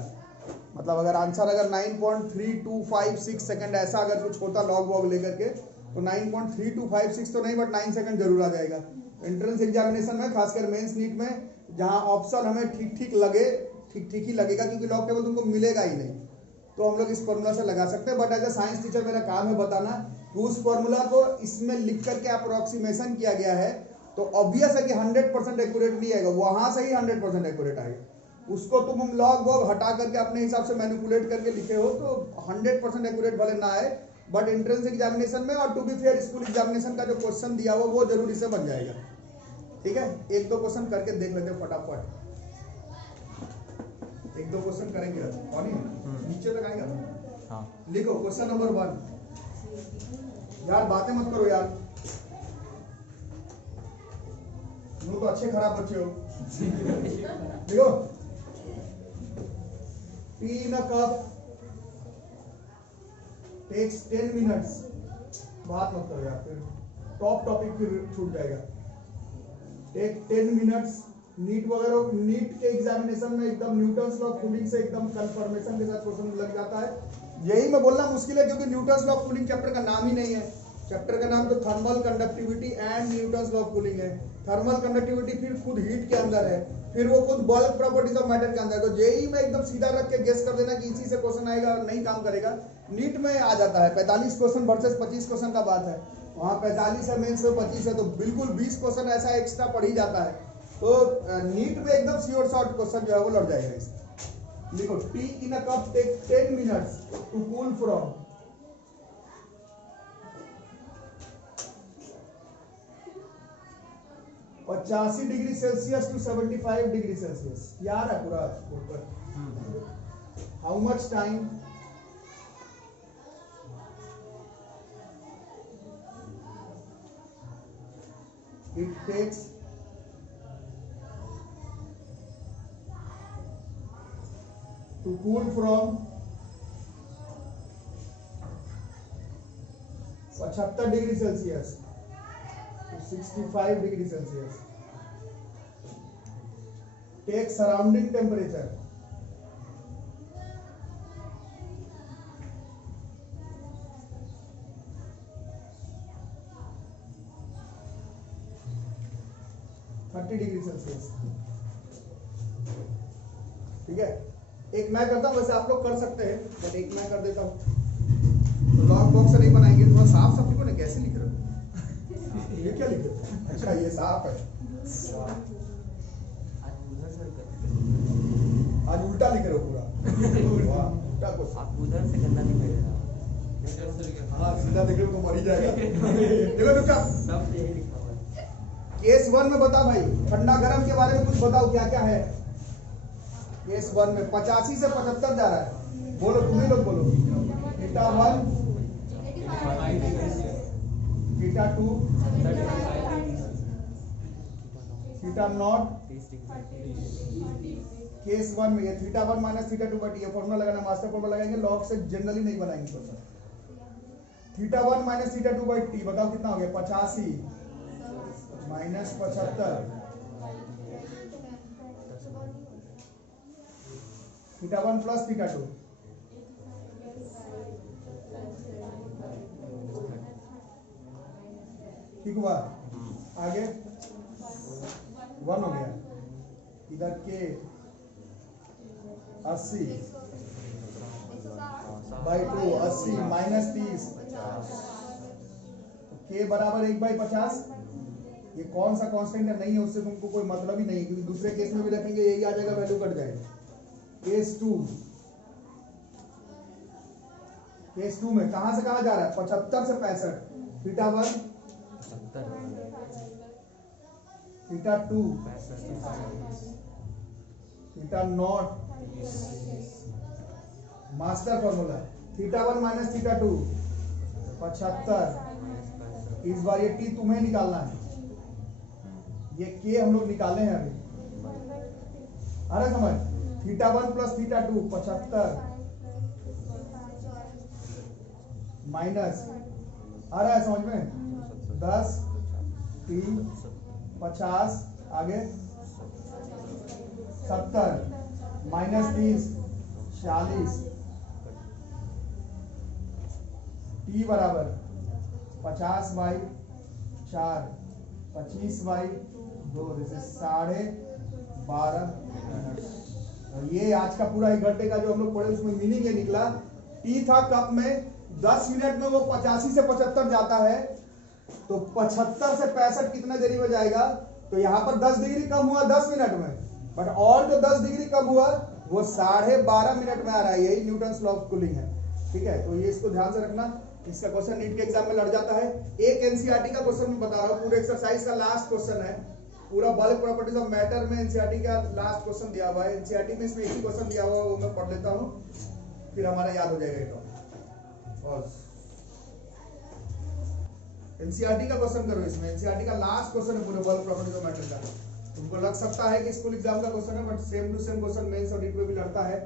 मतलब अगर आंसर अगर 9.3256 सेकंड ऐसा अगर कुछ होता लॉग वॉग लेकर के, तो 9.3256 तो नहीं, बट 9 सेकंड जरूर आ जाएगा। एंट्रेंस एग्जामिनेशन में, खासकर मेंस नीट में, जहां ऑप्शन हमें ठीक ठीक लगे, ठीक ठीक ही लगेगा, क्योंकि लॉग टेबल तुमको मिलेगा ही नहीं, तो हम लोग इस फॉर्मूला से लगा सकते हैं। But as a science teacher मेरा काम है बताना कि उस फॉर्मूला को इसमें लिख करके अप्रोक्सीमेशन किया गया है, तो ऑब्वियस है कि 100% एक्यूरेट नहीं आएगा, वहां से ही 100% एक्यूरेट आएगा। उसको तुम लॉग वॉग हटा करके अपने हिसाब से मैनिपुलेट करके लिखे हो तो 100% एक्यूरेट भले ना आए, बट एंट्रेंस एग्जामिनेशन में और to be fair school examination का जो क्वेश्चन दिया हुआ वो जरूर इससे बन जाएगा। ठीक है, एक दो क्वेश्चन करके देख लेते हैं फटाफट। एक दो क्वेश्चन करेंगे, और नीचे तक आएगा। हाँ। लिखो क्वेश्चन नंबर 1। यार बातें मत करो यार, तुम तो अच्छे खराब बच्चे हो। देखो, tea in a cup takes 10 minutes. बात मत करो यार, फिर टॉप टॉपिक फिर छूट जाएगा। Take 10 minutes. नीट वगैरह, नीट के एग्जामिनेशन में एकदम न्यूटन्स लॉ ऑफ कूलिंग से एकदम कंफर्मेशन के साथ क्वेश्चन लग जाता है। यही मैं बोलना मुश्किल है, क्योंकि Newton's law of cooling chapter का नाम ही नहीं है। चैप्टर का नाम तो thermal conductivity and Newton's law of cooling है। थर्मल कंडक्टिविटी फिर खुद हीट के अंदर है, फिर वो खुद बल्क प्रॉपर्टीज ऑफ मैटर के अंदर है। तो जेई में एकदम सीधा रख के गेस कर देना कि इसी से क्वेश्चन आएगा, नहीं काम करेगा। नीट में आ जाता है 45 क्वेश्चन वर्सेस 25 क्वेश्चन का बात है, वहाँ 45 है, मेंस में 25 है, तो बिल्कुल 20 क्वेश्चन ऐसा एक्स्ट्रा पढ़ ही जाता है। तो नीट में एकदम श्योर शॉर्ट क्वेश्चन जो है वो लड़ जाएगा इसका। लिखो, tea in a cup take 10 minutes to cool from 85 degree Celsius to 75 degree Celsius. यार है पूरा ऊपर। How much time it takes to cool from 75 degree Celsius to 65 degree Celsius. Take surrounding temperature 30 degree Celsius. ठीक है, एक मैं करता हूँ, वैसे आप लोग कर सकते हैं बट एक मैं कर देता हूँ। तो लॉग बॉक्स नहीं बनाएंगे, थोड़ा साफ साफ लिखो ना, कैसे लिख रहे हो? ये क्या लिख रहे हो? अच्छा ये साफ है, आज उल्टा लिख रहे हो पूरा। वाह, उल्टा क्वेश्चन। आप उधर से करना नहीं पड़ेगा। हाँ सीधा देख रहे हो तो मर ही जाएगा। देखो रुका, सब यही लिखा हुआ है। केस 1 में बता भाई, ठंडा गर्म के बारे में कुछ बताओ, क्या क्या है केस 1 में? 85 से 75 जा रहा है, बोलो तुम ही लोग बोलो। Theta 1, theta 2, theta naught. Case 1 में ये थीटा 1 माइनस थीटा 2 बट ये फॉर्मूला लगाना, मास्टर फॉर्मूला लगाएंगे, लॉग से जनरली नहीं बनाएंगे question. Theta 1 minus theta 2 by T, बताओ कितना हो गया? 85 माइनस 75, थीटा 1 प्लस थीटा 2, ठीक हुआ? आगे 1 हो गया, इधर के 80 बाई 2, 80 माइनस 30, के बराबर 1/50। ये कौन सा कांस्टेंट है, नहीं है, उससे तुमको कोई मतलब ही नहीं है, क्योंकि दूसरे केस में भी रखेंगे यही आ जाएगा, वैल्यू कट जाएगा। केस 2, केस 2 में कहां से कहां जा रहा है? 75 से 65, theta 1, theta 2, theta naught, master formula theta 1 minus theta 2 75। इस बार ये टी तुम्हें निकालना है, ये के हम लोग निकाले हैं अभी, अरे समझ, थीटा 1 प्लस थीटा 2 75 माइनस, आ रहा है समझ में, 10 3 50, आगे 70 माइनस 30 40, टी बराबर 50 बाई 4, 25 बाई 2, जैसे 12.5 मिनट। तो ये आज का पूरा 1 घंटे का जो हम लोग पढ़े उसमें मीनिंग ये निकला, टी था कप में, 10 मिनट में वो 85 से 75 जाता है, तो 75 से 65 कितने देरी में जाएगा? तो यहाँ पर 10 डिग्री कम हुआ 10 मिनट में, बट और जो 10 डिग्री कम हुआ वो 12.5 मिनट में आ रहा है, यही न्यूटन लॉ ऑफ कूलिंग है। ठीक है, तो ये इसको ध्यान से रखना, इसका क्वेश्चन नीट के एग्जाम में लड़ जाता है। एक एनसीईआरटी का क्वेश्चन मैं बता रहा हूँ, पूरे एक्सरसाइज का लास्ट क्वेश्चन है, पूरा बल्क प्रॉपर्टीज ऑफ मैटर में एनसीईआरटी का लास्ट क्वेश्चन दिया हुआ है। एनसीईआरटी में इसमें एक ही क्वेश्चन दिया हुआ है, वो मैं पढ़ लेता हूँ, फिर हमारा याद हो जाएगा ये टॉपिक। और एनसीईआरटी का क्वेश्चन करो, इसमें एनसीईआरटी का लास्ट क्वेश्चन है पूरे बल्क प्रॉपर्टीज ऑफ मैटर का। तुमको लग सकता है कि स्कूल एग्जाम का क्वेश्चन है, but same to same question mains और नीट में भी लड़ता है।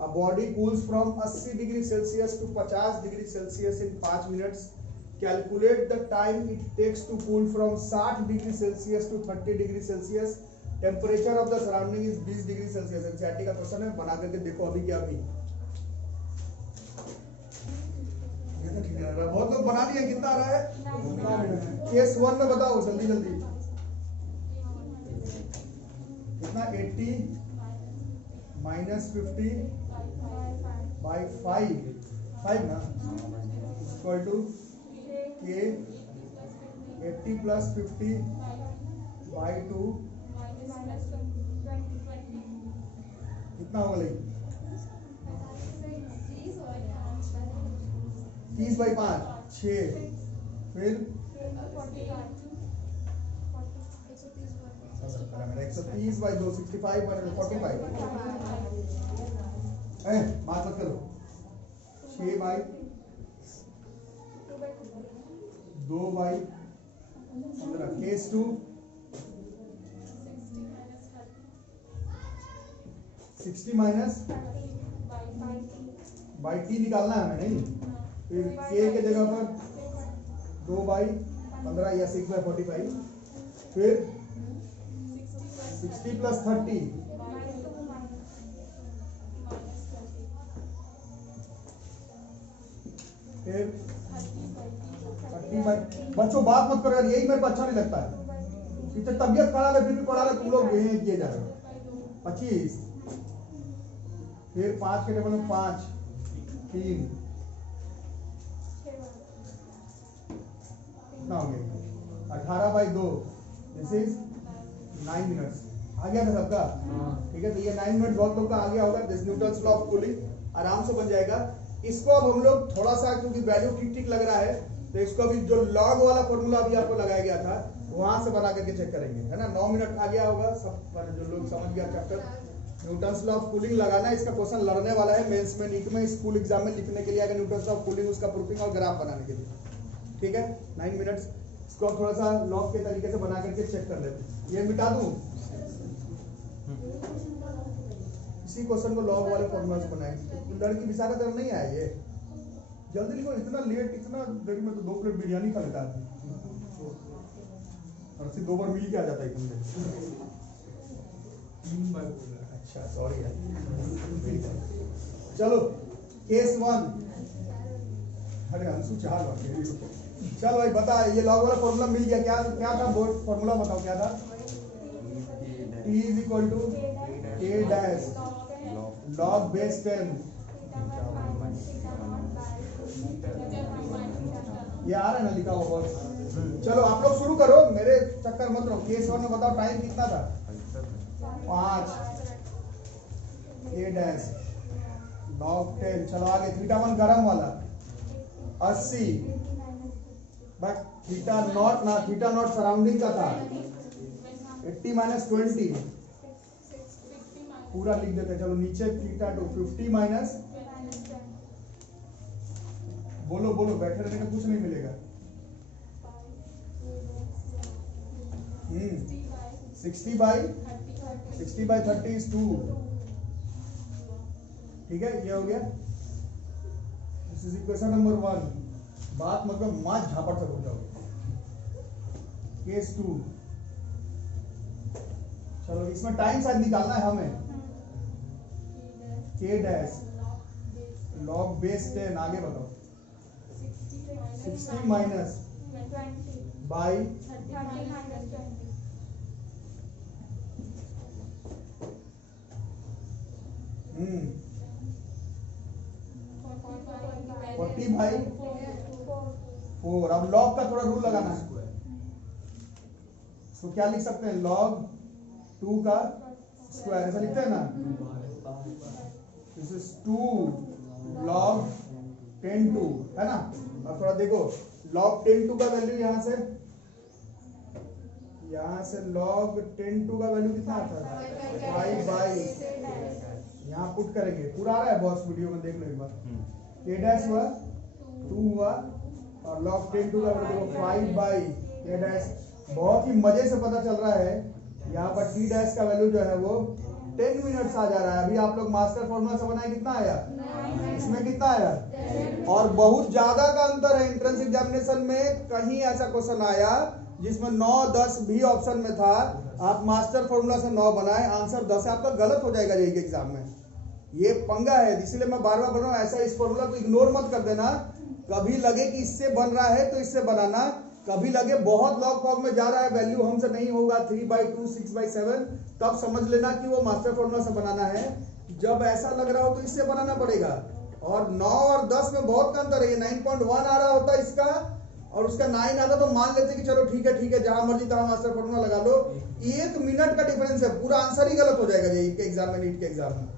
A body cools from 80 degree Celsius to 50 degree Celsius in 5 minutes. Calculate the time it takes to cool from 60 degree Celsius to 30 degree Celsius. Temperature of the surrounding is 20 degree Celsius. NCERT का क्वेश्चन है, बना करके देखो अभी क्या अभी। ये तो ठीक है, बहुत लोग बना लिए, कितना आ रहा है? केस 1 में बताओ जल्दी जल्दी, कितना? 80 माइनस 50 बाई 5 ना, इक्वल टू के 80 प्लस 50 बाई 2, कितना होगा? 30 बाई 5 6, फिर 130 बाई 2 65 बाई 45, बात मत करो, 6 by 2 by 15, case 2 60 minus by T निकालना है हमें, नहीं? फिर के जगह पर 2 बाई 15 या 6 बाई 45, फिर 60 प्लस 30, फिर 30 बाई, बच्चों बात मत करो यार, यही मेरे को अच्छा नहीं लगता है। टीचर तबियत खराब है फिर भी पढ़ा रहे, तुम लोग यही किए जा रहे हो। 25 फिर 5 के टेबल में 5 3 कितना हो गया 18/2 दिस इज 9 मिनट्स। आ गया था सबका? ठीक है, तो ये 9 मिनट बहुत लोग का आ गया होगा। This Newton's law of cooling आराम से बन जाएगा। इसको अब हम लोग थोड़ा सा, क्योंकि वैल्यू ठीक ठीक लग रहा है, तो इसको अभी जो लॉग वाला फॉर्मूला अभी आपको लगाया गया था वहां से बना करके चेक करेंगे, है ना। 9 मिनट आ गया होगा सब, जो लोग समझ गया chapter Newton's law of cooling लगाना। इसका क्वेश्चन लड़ने वाला है मेंस में, नीट में, स्कूल एग्जाम में लिखने के लिए अगर न्यूटन्स लॉ ऑफ कूलिंग, उसका प्रूफिंग और ग्राफ बनाने के लिए। ठीक है, 9 मिनट्स इसको अब थोड़ा सा लॉग के तरीके से बना करके चेक कर लेते हैं। ये मिटा दूं, इसी क्वेश्चन को लॉग वाले फॉर्मूला से बनाएंगे। लड़की बिसारा तरह नहीं आया ये, जल्दी लिखो। इतना लेट, इतना देर में तो 2 प्लेट बिरयानी खा लेता है और सिर्फ 2 बार मिल के आ जाता है तुमसे। 3 बार अच्छा सॉरी यार। चलो केस 1, अरे अंशु चाह लो। चल भाई बता, ये लॉग वाला फॉर्मूला मिल गया। क्या क्या था बोर्ड फॉर्मूला, बताओ क्या था? T is equal to K dash log base 10। ये आ रहा है ना लिखा हुआ बॉस? चलो आप लोग शुरू करो, मेरे चक्कर मत रहो। केस 1 में बताओ टाइम कितना था? 5 K dash log 10। चलो आगे, θ1 गरम वाला 80, बट थीटा नॉट ना, थीटा नॉट सराउंडिंग का था 80 - 20 पूरा लिख देते हैं। चलो नीचे θ2 50 माइनस, बोलो बोलो, बैठे रहने का कुछ नहीं मिलेगा। 60/30 is 2। ठीक है, ये हो गया। This is equation number 1। बात मतलब माँ झापड़ से बोल जाओगे। केस 2, चलो इसमें टाइम शायद निकालना है हमें। K डैश log बेस 10, आगे बताओ। 60 माइनस बाई 40/4। अब log का थोड़ा रूल लगाना है। तो क्या लिख सकते हैं? log 2 का स्क्वायर, ऐसा लिखते हैं ना। दिस इज 2 log 10(2) है ना। अब थोड़ा देखो, log 10(2) का वैल्यू यहाँ से log 10(2) का वैल्यू कितना आता है? 5/, यहाँ पुट करेंगे। पूरा आ रहा है बॉस, वीडियो में देख लो एक बार। K डैश हुआ 2 हुआ और log 10(2) का वैल्यू 5/K डैश। बहुत ही मजे से पता चल रहा है यहाँ पर T डैश का वैल्यू जो है वो 10 मिनट्स आ जा रहा है। अभी आप लोग मास्टर फॉर्मूला से बनाए, कितना आया? इसमें कितना आया? और बहुत ज्यादा का अंतर है। एंट्रेंस एग्जामिनेशन में कहीं ऐसा क्वेश्चन आया जिसमें 9, 10 भी ऑप्शन में था, आप मास्टर फॉर्मूला से 9 बनाए, आंसर 10 है, आपका गलत हो जाएगा जेईई के एग्जाम में। ये पंगा है, इसलिए मैं बार बार बोल रहा हूँ, ऐसा इस फॉर्मूला को इग्नोर मत कर देना। कभी लगे कि इससे बन रहा है तो इससे बनाना, कभी लगे बहुत लॉग फॉर्म में जा रहा है, वैल्यू हमसे नहीं होगा 3/2 6/7, तब समझ लेना कि वो मास्टर फॉर्मूला से बनाना है। जब ऐसा लग रहा हो तो इससे बनाना पड़ेगा। और 9 और 10 में बहुत का अंतर है। ये 9.1 आ रहा होता इसका और उसका 9 आता तो मान लेते कि चलो ठीक है, जहां मर्जी तहां मास्टर फॉर्मूला लगा लो। 1 मिनट का डिफरेंस है, पूरा आंसर ही गलत हो जाएगा जेईई के एग्जाम में, नीट के एग्जाम में।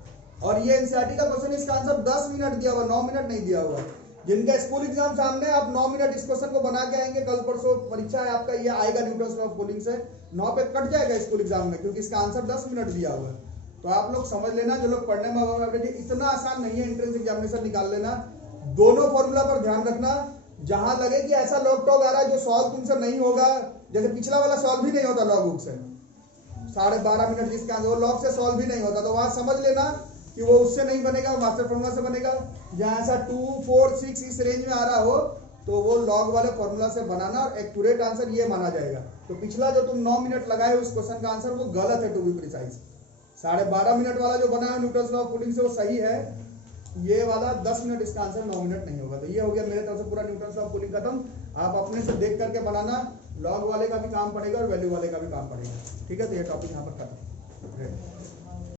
और ये एनसीईआरटी का क्वेश्चन, इसका आंसर 10 मिनट दिया हुआ, 9 मिनट नहीं दिया हुआ। जिनका स्कूल एग्जाम सामने, आप 9 मिनट इस क्वेश्चन को बना के आएंगे, कल परसों परीक्षा है आपका, ये आएगा न्यूटन्स लॉ ऑफ कूलिंग से, 9 पे कट जाएगा स्कूल एग्जाम में, क्योंकि इसका आंसर 10 मिनट दिया हुआ है। तो आप लोग समझ लेना, जो लोग पढ़ने में इतना आसान नहीं है एंट्रेंस एग्जामिनेशन निकाल लेना। दोनों फॉर्मूला पर ध्यान रखना। जहां लगे कि ऐसा लॉग टॉग आ रहा है जो सॉल्व तुमसे नहीं होगा, जैसे पिछला वाला सॉल्व भी नहीं होता लॉग बुक से, 12.5 मिनट जिसका आंसर वो लॉग से सॉल्व भी नहीं होता, तो वहां समझ लेना कि वो उससे नहीं बनेगा, मास्टर फॉर्मूला से बनेगा। जहां ऐसा 2, 4, 6 इस रेंज में आ रहा हो तो वो लॉग वाले फॉर्मूला से बनाना और एक्यूरेट आंसर ये माना जाएगा। तो पिछला जो तुम 9 मिनट लगाए उस क्वेश्चन का आंसर वो गलत है, टू बी प्रिसाइज। 12.5 मिनट वाला जो बना है न्यूटन्स लॉ ऑफ कूलिंग से वो सही है। ये वाला 10 मिनट, इसका आंसर 9 मिनट नहीं होगा। तो ये हो गया मेरे तरफ से पूरा न्यूटन्स लॉ ऑफ कूलिंग खत्म। आप अपने से देख करके बनाना, लॉग वाले का भी काम पड़ेगा और वैल्यू वाले का भी काम पड़ेगा। ठीक है, तो ये टॉपिक यहाँ पर खत्म।